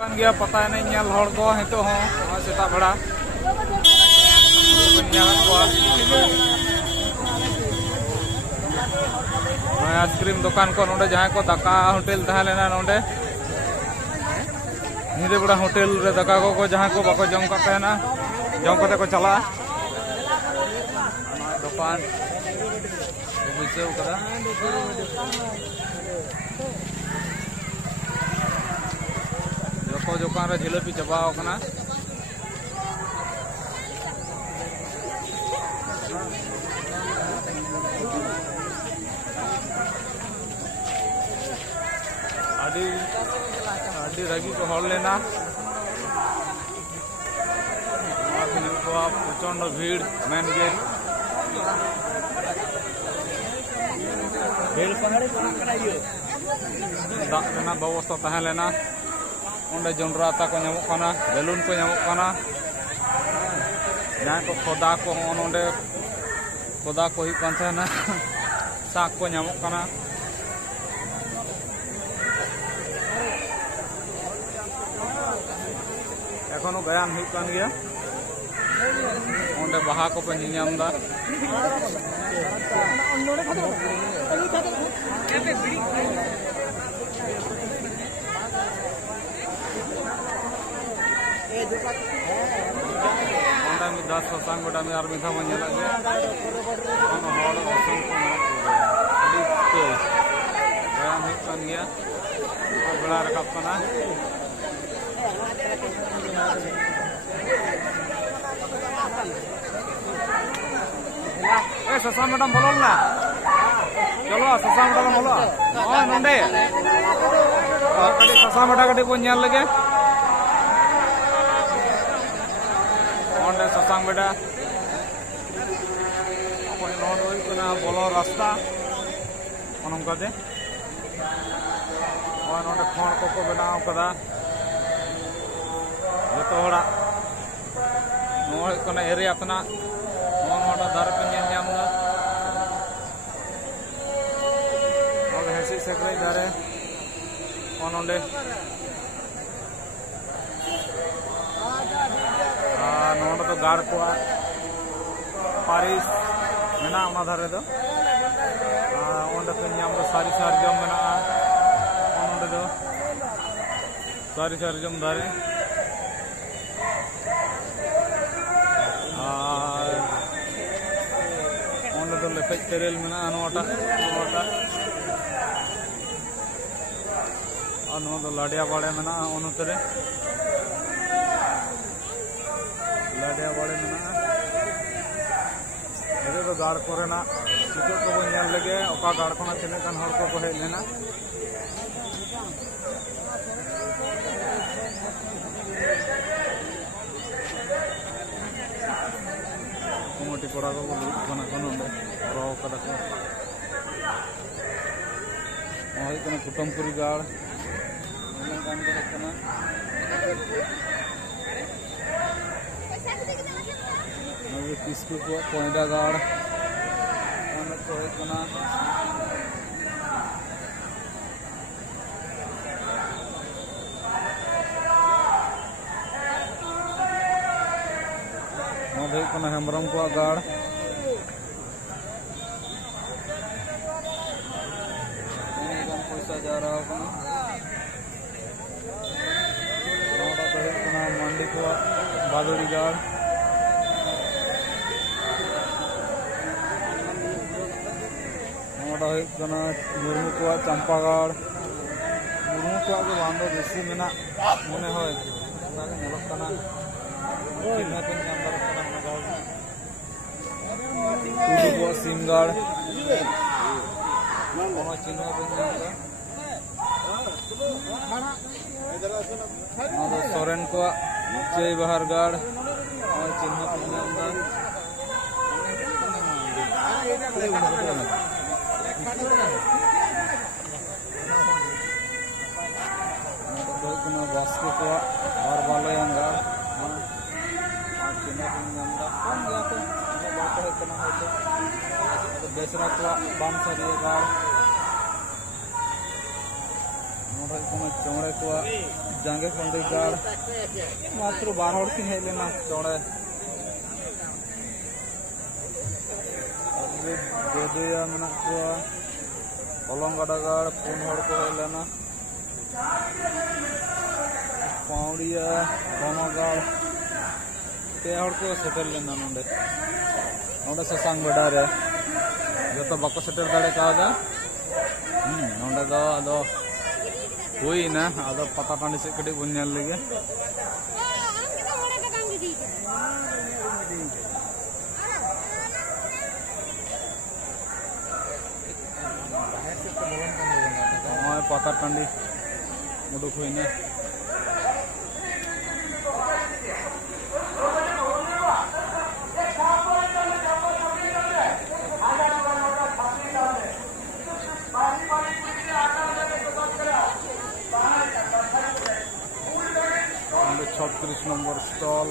गया पता नहीं नेल हड़ को हितो हो सेता बड़ा आइसक्रीम दुकान को नोडे जहां को दाका होटल तहा लेना नोडे निदे बड़ा होटल रे दाका को जहां को बाको जम का तहना जम कते को चला दुकान बुझे करा दुकान रे जिलेबी चबाव कना आदि रगी को हल लेना प्रचंड भीड़ मेन गेट दाग व्यवस्था तहे लेना उन्हें जोंड्रा आटा को नामोग कना बेलून को नामोग कना जहां को खोदा को नोडे खोदा को हुई कान तहना साग को नामोग कना एखोनो गायन हुई कान गया उन्हें बाहा को पे नियाम दा दास सांग गोटा में मिधा मन लगे बेड़ा रकाब ससा मैडम बोलो ना चलो ससा मैडम बोलो नोडे ससा मैडम कटी बन लगे ससांग बेटा बोलो रास्ता नौकाते खड़ को बनाव कदा जो एरिया दारे पे हेसी सेकरे दारे तो गाड़ को पारिस मेना धारे दो सारी सारजम मेना सारी सारजम दारे लेपेज तेरेल मेना लाडिया बाड़े मेना उनतरे लाडिया बाड़े मेना तो गाड़ को चित्र को बन लगे गाड़ को तीन को हेज लेना कमिटी कड़ा को कुटुमपुरी गाड़ किसकु को कोयडा गाड़ हेम्ब्रम को गाड़ पैसा जा रहा मंडी को बादुड़ी गाड़ मुर्मू को चंपा गाड़ मुर्मू को बांधो बेसी मेना मने होय सिंगाड़ चिन्ह सोरेन को चई बहार गाड़ चिन्ह बास्के को बार बालयन गाड़ बेसरा को बानसरी गाड़ चौड़े को जांगे पंडितगाड़ मात्र 12 हड़ की हेज लेना चौड़े बेदिया मेना कुआ अलंगाड़ागाड़ 4 हड़ को हेज लेना पावड़िया रामागाड़ 3 हड़ को सेटल लेना नोंडे नोंडे ससांग बेड़ा रे जो बाको सेटल दाड़े कादा नोंडे दो आदो हुई ना आदो पता टांडी से कटी बन नेल लेगे पता टांडी उडुक हुई ना छत्तीस नंबर स्टॉल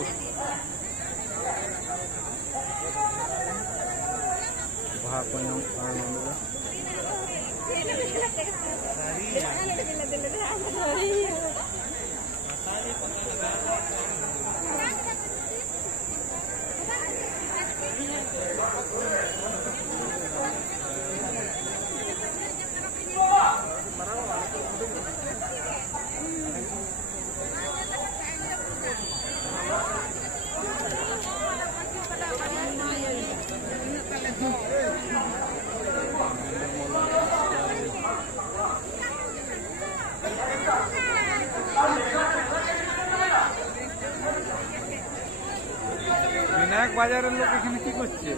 विनायक बाजार लोग एखाने की करছে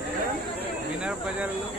विनायक बाजार लोग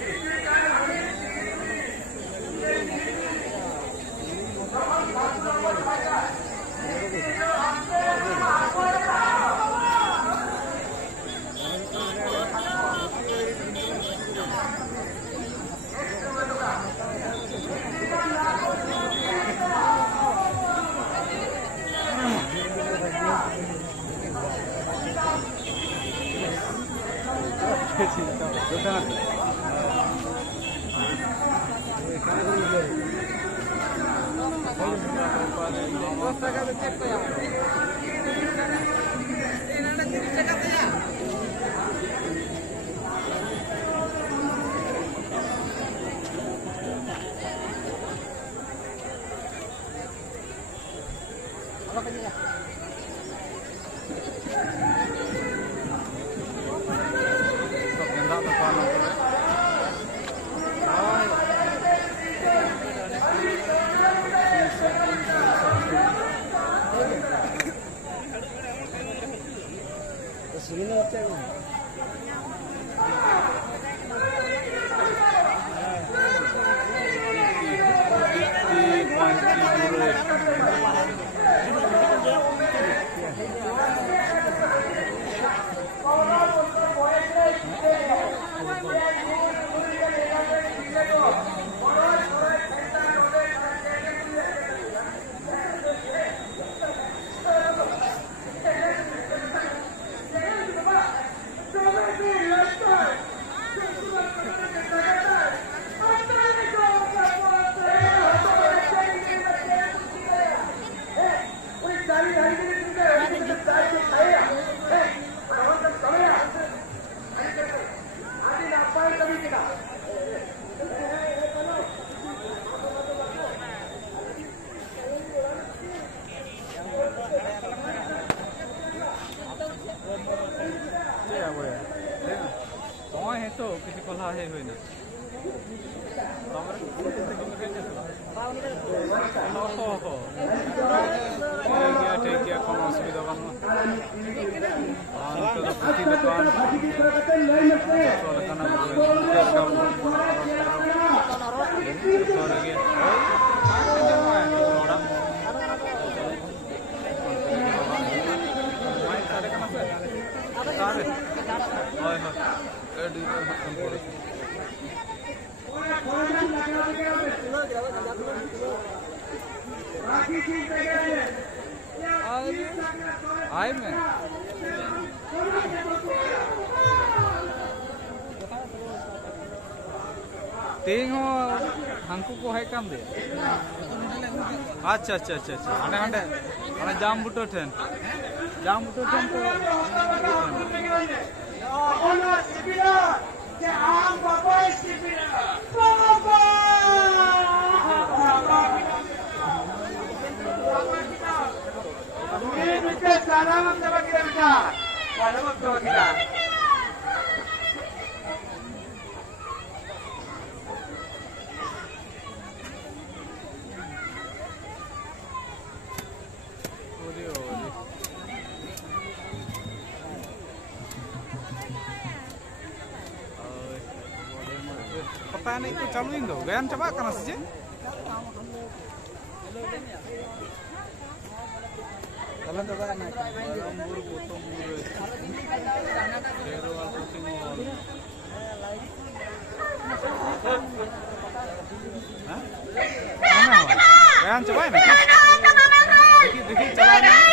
तो किसी कला है हुई ना ठीक है कौन असुविधा बन आई में तेज हो हंकू को है काम दे अच्छा अच्छा अच्छा अच्छा हांडे हांडे Ana jam buto ten to Ono sibira ke am baba sibira baba ini kita salam sama kita salam sama kita peta ini itu caluin tuh, gayan coba kan sih? Kalian coba kan? Lambur potong buru. Berual pusing mall. Hah? Mana? Gayan coba ini? Dikit coba ini.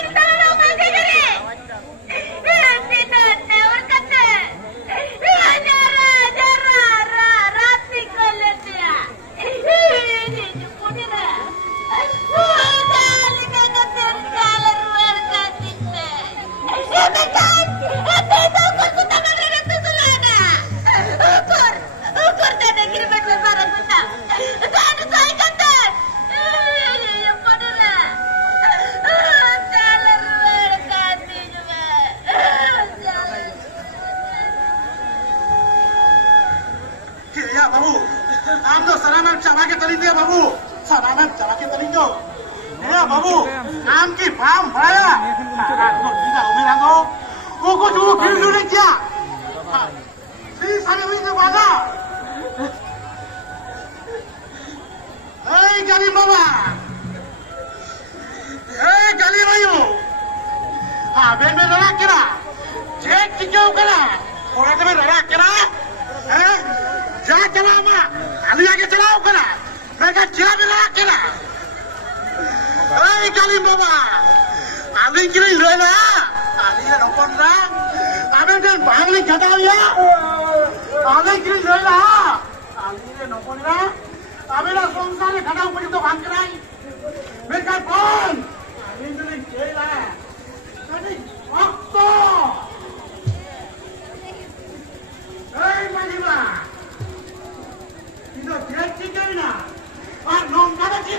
बाबू आम तो सराना चला के तली दिया बाबू सराना चला के तली दो बाबू आम की फार्म भराया उमेरांगो वो कुछ वो क्यों नहीं किया सही सारे हुई तो वादा गरीब बाबा गली भाइयों हाँ बेन में लड़ा करा चेक टिक्यों करा थोड़ा सा में लड़ा करा जा चला माँ अली आगे चलाओ करा मैं क्या क्या भी लड़ा करा गली बाबा अली की नहीं ले ना अली ने नौकन ना अबे जन भाग नहीं खटा हुआ अली की नहीं ले ना अली ने नौकन ना अबे ना सोमवार ने खटा ऊपर तो भाग कराई मैं क्या कौन